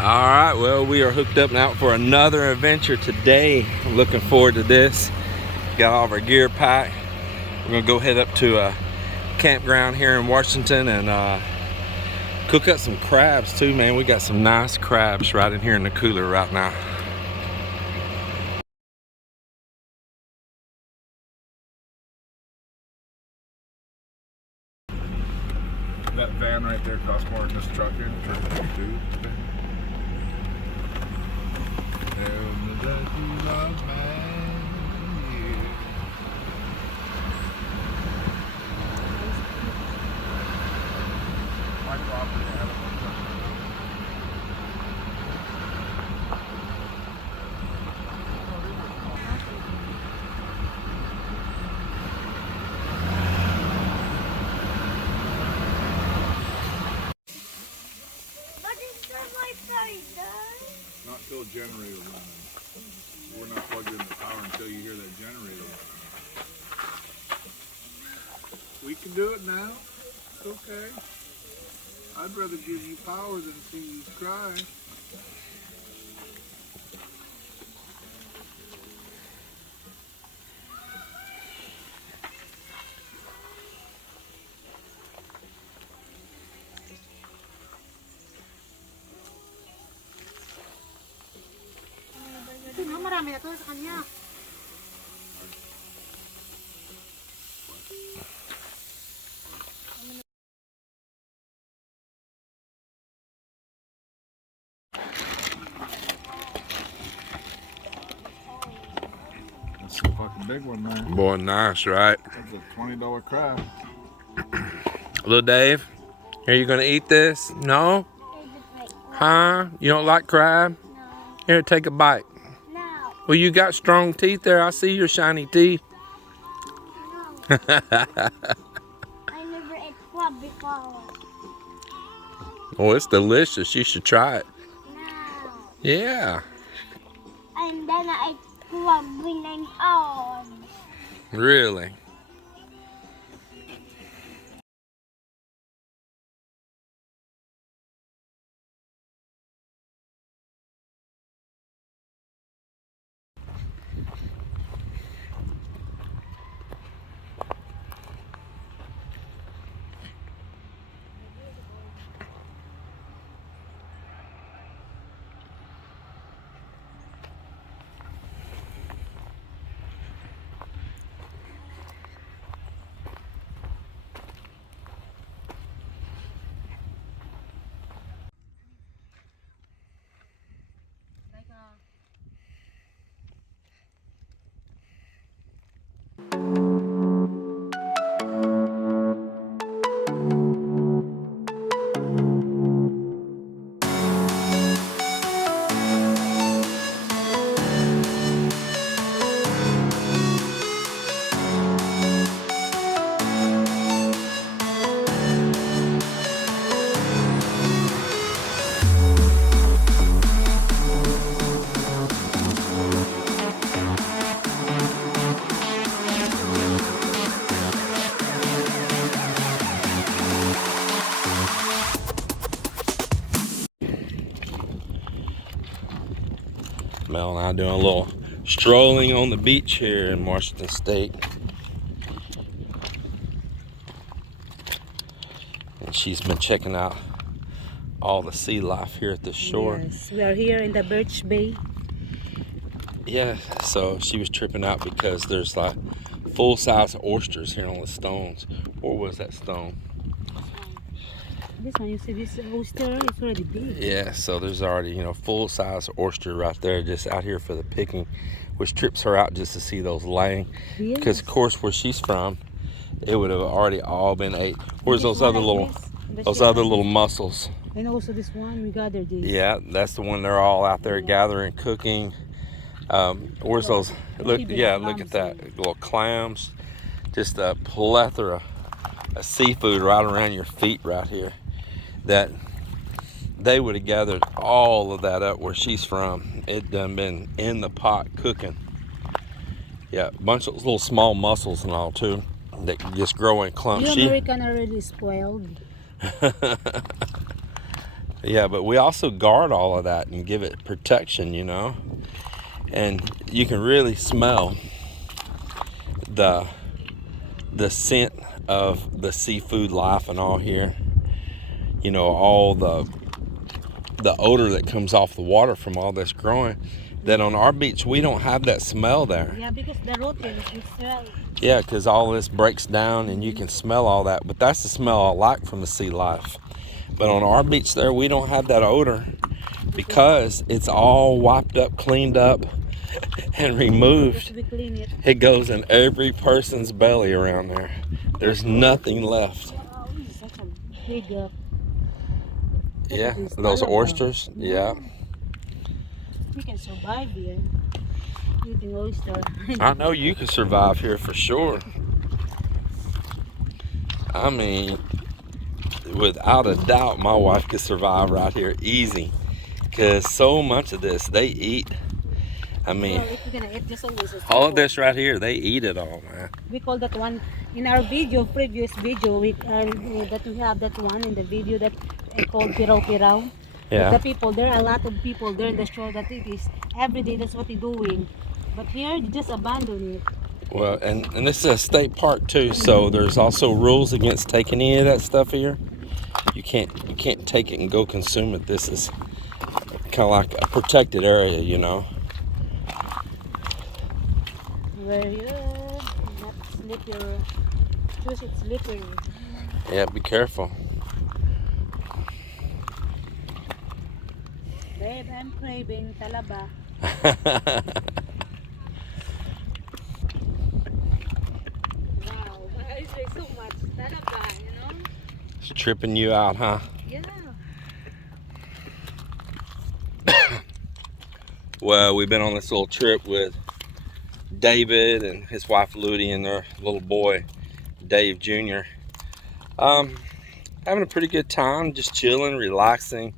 Alright, well, we are hooked up now for another adventure today. I'm looking forward to this. Got all of our gear packed. We're gonna go head up to a campground here in Washington and cook up some crabs too, man. We got some nice crabs right in here in the cooler right now. That van right there costs more than this truck here. Not till a generator running. We're not plugged in the power until you hear that generator running. We can do it now. It's okay. I'd rather give you power than see you cry. Marami na to sa kanya. That's a fucking big one, man. Boy, nice, right? That's a $20 crab. Little Dave, are you gonna eat this? No? Huh? You don't like crab? No. Here, take a bite. No. Well, you got strong teeth there. I see your shiny teeth. No. I never ate crab before. Oh, it's delicious. You should try it. No. Yeah. And then I ate crab when I'm old. Really? Mel and I doing a little strolling on the beach here in Washington State. And she's been checking out all the sea life here at the shore. Yes, we are here in the Birch Bay. Yeah, so she was tripping out because there's like full-size oysters here on the stones. What was that stone? This one, you see this oyster, it's already big. Yeah, so there's already, you know, full-size oyster right there just out here for the picking, which trips her out just to see those laying. Yes. Because, of course, where she's from, it would have already all been ate. Where's those other little mussels? And also this one, we gathered this. Yeah, that's the one they're all out there gathering, cooking. Where's those? Look, yeah, look at that. Little clams. Just a plethora of seafood right around your feet right here. That they would have gathered all of that up where she's from. It done been in the pot cooking. Yeah, a bunch of little small mussels and all too. That just grow in clumps. You American are really spoiled. Yeah, but we also guard all of that and give it protection, you know. And you can really smell the scent of the seafood life and all here. You know, all the odor that comes off the water from all this growing. That on our beach we don't have that smell there. Yeah, because the rotten is smell. Yeah, because all this breaks down and you can smell all that. But that's the smell I like from the sea life. But on our beach there, we don't have that odor because it's all wiped up, cleaned up, and removed. We clean it. It goes in every person's belly around there. There's nothing left. Wow, this is such a big. Yeah, those oysters. Yeah. We can survive here eating oyster. I know you can survive here for sure. I mean, without a doubt, my wife could survive right here easy. Because so much of this, they eat. I mean, Well, if we're gonna eat this always, all of this right here, they eat it all, man. we call that one in our video, previous video, that we have that one in the video that called Piraw Piraw. Yeah. The people, there are a lot of people there in the shore that it is every day. That's what they're doing. But here, you just abandon it. Well, and this is a state park too, so there's also rules against taking any of that stuff here. You can't take it and go consume it. This is kind of like a protected area, you know. Where you not slip your shoes, it's slippery. Yeah, be careful. Babe, I'm craving talaba. Wow, why is there so much talaba, you know? It's tripping you out, huh? Yeah. Well, we've been on this little trip with David and his wife Ludi and their little boy Dave Jr. Having a pretty good time, just chilling, relaxing.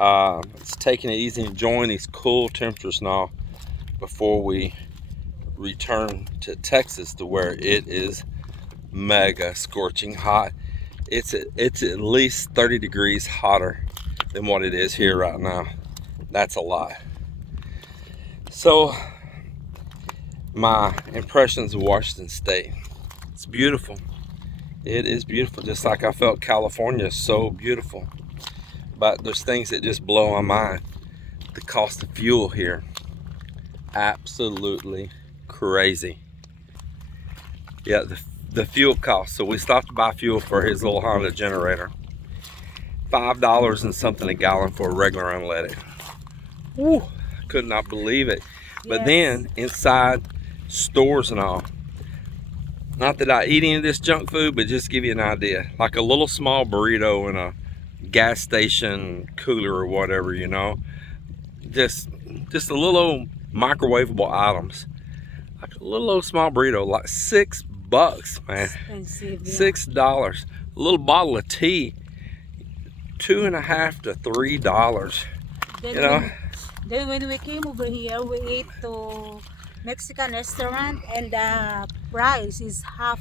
It's taking it easy, enjoying these cool temperatures now before we return to Texas, to where it is mega scorching hot. It's at least 30 degrees hotter than what it is here right now. That's a lot. So my impressions of Washington State, it's beautiful. It is beautiful, just like I felt California is so beautiful. But there's things that just blow my mind. The cost of fuel here, absolutely crazy. Yeah, the fuel cost. So we stopped to buy fuel for his little Honda generator. $5 and something a gallon for a regular unleaded. Woo, I could not believe it. But Yes. then inside stores and all, not that I eat any of this junk food, but just to give you an idea, like a little small burrito in a gas station cooler or whatever, you know, just a little old microwavable items, like a little old small burrito, like $6, man. Expensive. Yeah. $6. A little bottle of tea, $2.50 to $3. Then You know, Then when we came over here, we ate to Mexican restaurant, and the price is half.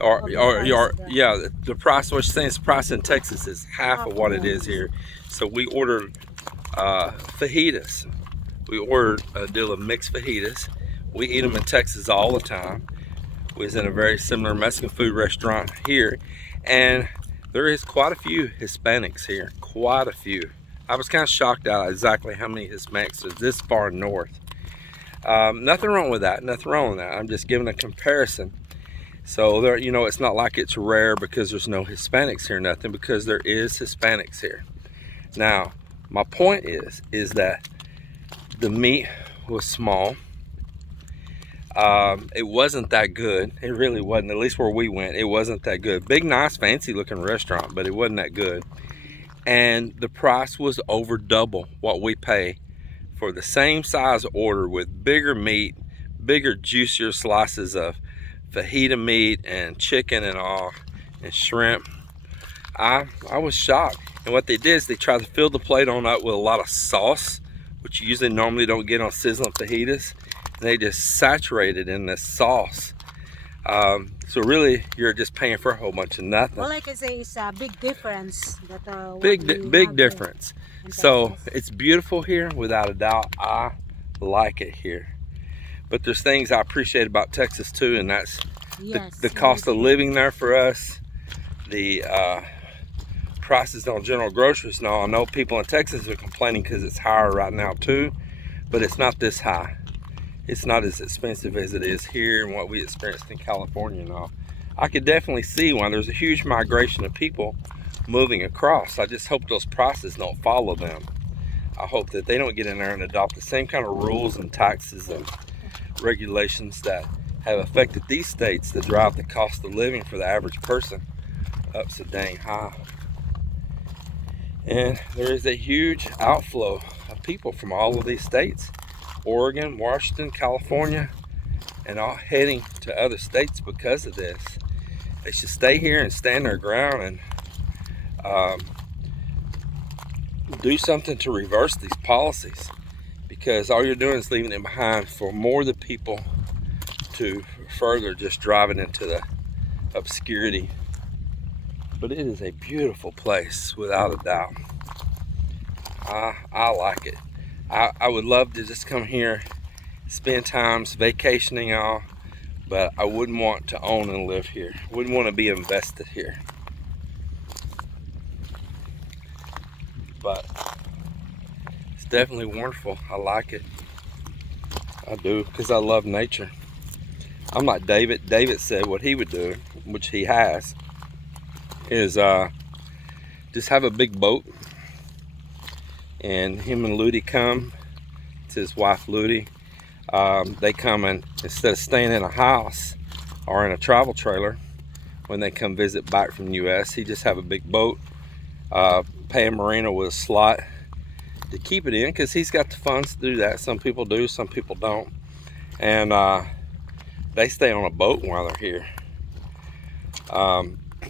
yeah, the price, what you're saying is the price in Texas is half of what it is here. So we ordered fajitas. We ordered a deal of mixed fajitas. We eat them in Texas all the time. We was in a very similar Mexican food restaurant here, and there is quite a few Hispanics here, quite a few. I was kind of shocked at exactly how many Hispanics are this far north. Nothing wrong with that, nothing wrong with that. I'm just giving a comparison. So there, you know, it's not like it's rare because there's no Hispanics here, nothing, because there is Hispanics here. Now, my point is that the meat was small. It wasn't that good. It really wasn't, at least where we went, it wasn't that good. Big, nice, fancy looking restaurant, but it wasn't that good. And the price was over double what we pay for the same size order with bigger meat, bigger, juicier slices of fajita meat and chicken and all, and shrimp. I was shocked. And what they did is they tried to fill the plate on up with a lot of sauce, which you usually normally don't get on sizzling fajitas. And they just saturated in this sauce. So really, you're just paying for a whole bunch of nothing. All I can say is a big difference. That Big difference. in So Texas. it's beautiful here, without a doubt. I like it here. But there's things I appreciate about Texas too, and that's the cost of living there for us. The prices on general groceries. Now I know people in Texas are complaining because it's higher right now too, but it's not this high. It's not as expensive as it is here and what we experienced in California and all. I could definitely see why there's a huge migration of people moving across. I just hope those prices don't follow them. I hope that they don't get in there and adopt the same kind of rules and taxes and regulations that have affected these states that drive the cost of living for the average person up so dang high. And there is a huge outflow of people from all of these states, Oregon, Washington, California, and all heading to other states because of this. They should stay here and stand their ground and do something to reverse these policies, because all you're doing is leaving it behind for more of the people to further just drive it into the obscurity. But it is a beautiful place, without a doubt. I like it. I would love to just come here, spend times vacationing all, but I wouldn't want to own and live here. Wouldn't want to be invested here. But it's definitely wonderful. I like it. I do, because I love nature. I'm like David. David said what he would do, which he has, is just have a big boat, and him and Ludi come. It's his wife Ludi. They come, and instead of staying in a house or in a travel trailer when they come visit back from the US, he just have a big boat, pay a marina with a slot to keep it in, because he's got the funds to do that. Some people do, some people don't, and they stay on a boat while they're here.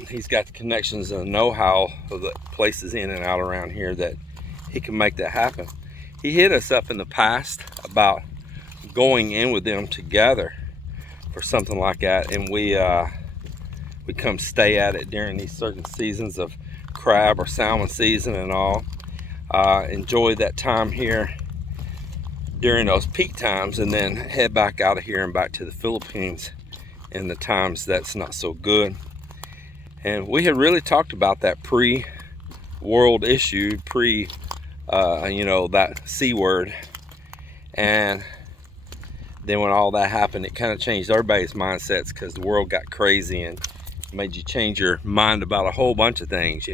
He's got the connections and the know-how of the places in and out around here that he can make that happen. He hit us up in the past about going in with them together for something like that, and we come stay at it during these certain seasons of crab or salmon season and all. Enjoy that time here during those peak times, and then head back out of here and back to the Philippines in the times that's not so good. And we had really talked about that pre-world issue, that C word. And then when all that happened, it kind of changed everybody's mindsets, because the world got crazy and made you change your mind about a whole bunch of things,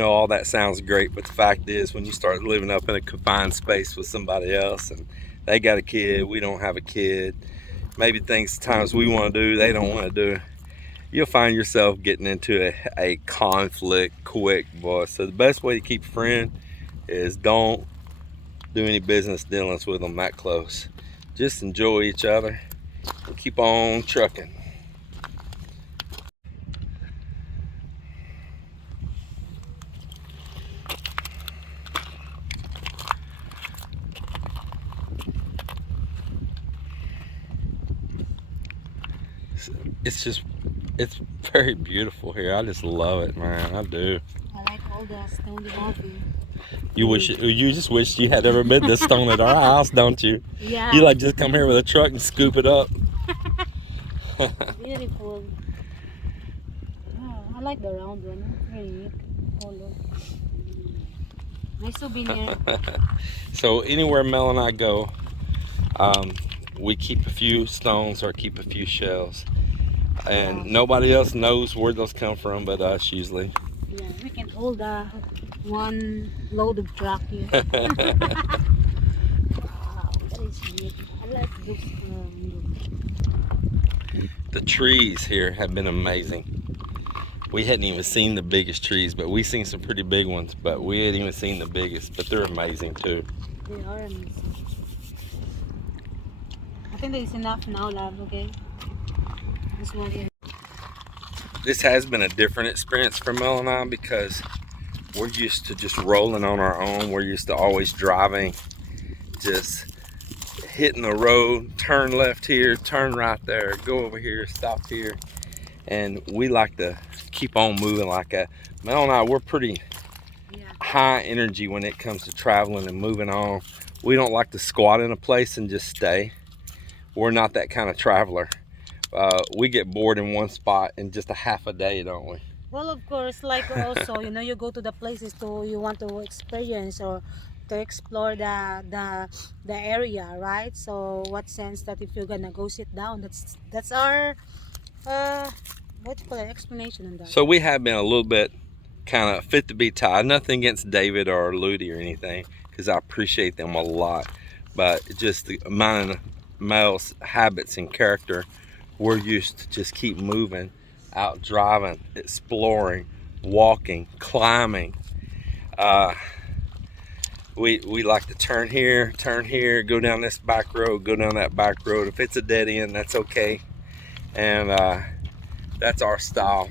all that sounds great, but the fact is, when you start living up in a confined space with somebody else, and they got a kid, we don't have a kid, maybe times we want to do, they don't want to do, you'll find yourself getting into a conflict quick, boy. So the best way to keep a friend is don't do any business dealings with them that close. Just enjoy each other and keep on trucking. It's very beautiful here. I just love it, man. I do. I like all the stone coffee. You just wish you had ever been this stone at our house, don't you? Yeah. You like just come here with a truck and scoop it up. Beautiful. Oh, I like the round one. Very neat. Color. Nice souvenir. So anywhere Mel and I go, we keep a few stones or keep a few shells. And nobody else knows where those come from but us usually. Yeah, we can hold one load of truck here. Wow, that is neat. I like those. The trees here have been amazing. We hadn't even seen the biggest trees, but we've seen some pretty big ones, but we hadn't even seen the biggest, but they're amazing too. They are amazing. I think that is enough now, love, okay? This one here. This has been a different experience for Mel and I, because we're used to just rolling on our own. We're used to always driving, just hitting the road, turn left here, turn right there, go over here, stop here. And we like to keep on moving like that. Mel and I, we're pretty high energy when it comes to traveling and moving on. We don't like to squat in a place and just stay. We're not that kind of traveler. We get bored in one spot in just a half a day, don't we? Well, of course, like also, you know, you go to the places you want to experience or to explore the area, right? So what sense that if you're gonna go sit down, that's our what do you call it, explanation on that. So we have been a little bit kind of fit to be tied. Nothing against David or Ludi or anything, because I appreciate them a lot. But just mine and Mel's habits and character, we're used to just keep moving, out driving, exploring, walking, climbing. We like to turn here, go down this back road, go down that back road. If it's a dead end, that's okay. And that's our style.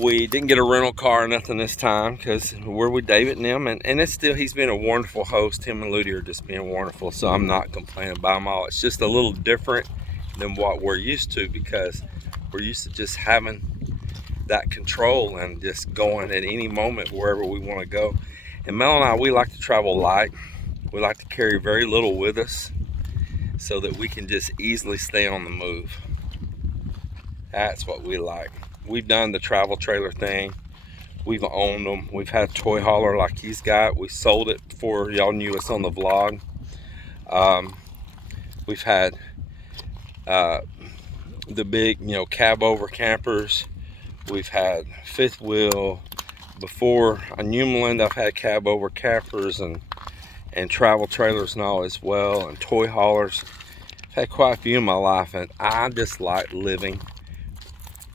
We didn't get a rental car or nothing this time because we're with David and them, and it's still, he's been a wonderful host. Him and Ludi are just being wonderful, so I'm not complaining about them all. It's just a little different than what we're used to, because we're used to just having that control and just going at any moment wherever we want to go. And Mel and I, we like to travel light. We like to carry very little with us so that we can just easily stay on the move. That's what we like. We've done the travel trailer thing. We've owned them. We've had a toy hauler like he's got. We sold it before y'all knew us on the vlog. We've had the big, you know, cab over campers. We've had fifth wheel. Before I knew Melinda, I've had cab over campers and travel trailers and all as well, and toy haulers. I've had quite a few in my life, and I just like living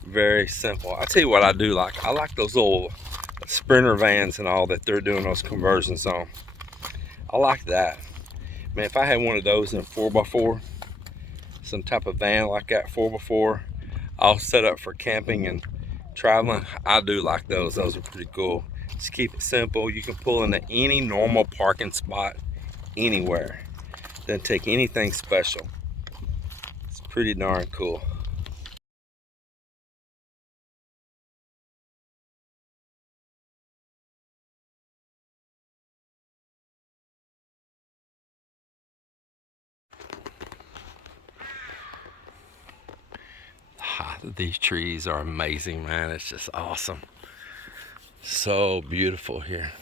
very simple. I tell you what I do like. I like those little Sprinter vans and all that they're doing those conversions on. I like that. Man, if I had one of those in a 4x4, some type of van like that, 4x4, all set up for camping and traveling, I do like those. Those are pretty cool. Just keep it simple. You can pull into any normal parking spot anywhere. Doesn't take anything special. It's pretty darn cool. These trees are amazing, man. It's just awesome. So beautiful here.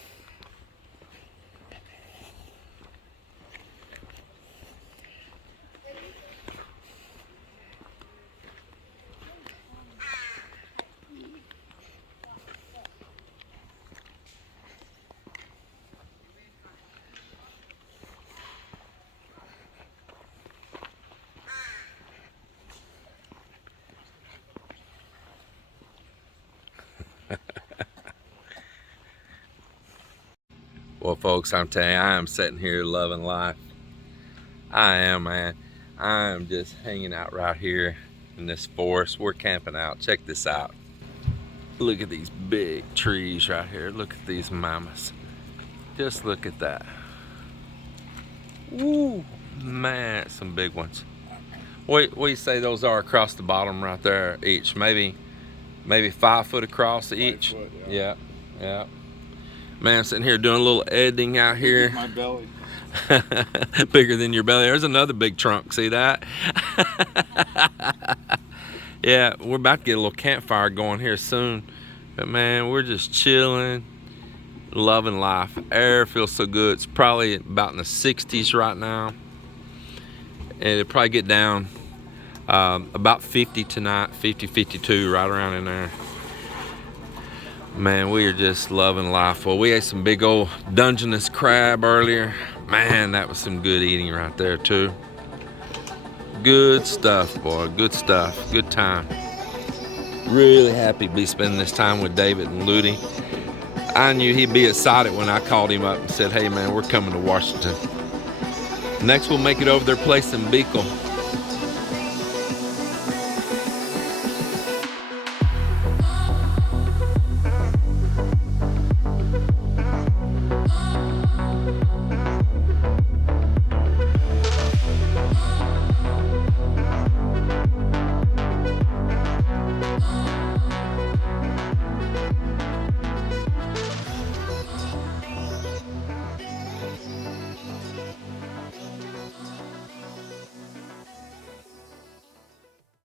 Well, folks, I'm telling you, I am sitting here loving life. I am, man. I am just hanging out right here in this forest. We're camping out. Check this out. Look at these big trees right here. Look at these mamas. Just look at that. Woo, man, some big ones. What do you say those are across the bottom right there each? Maybe 5 foot across each. 5 foot, yeah. Yeah. Man, I'm sitting here doing a little editing out here. My belly. Bigger than your belly. There's another big trunk. See that? Yeah, we're about to get a little campfire going here soon. But man, we're just chilling, loving life. Air feels so good. It's probably about in the 60s right now. And it'll probably get down about 50 tonight, 50, 52, right around in there. Man, we are just loving life. Well, we ate some big old dungenous crab earlier. Man, that was some good eating right there too. Good stuff, boy. Good stuff. Good time. Really happy to be spending this time with David and Ludi. I knew he'd be excited when I called him up and said, hey man, we're coming to Washington. Next we'll make it over their place in Beekle.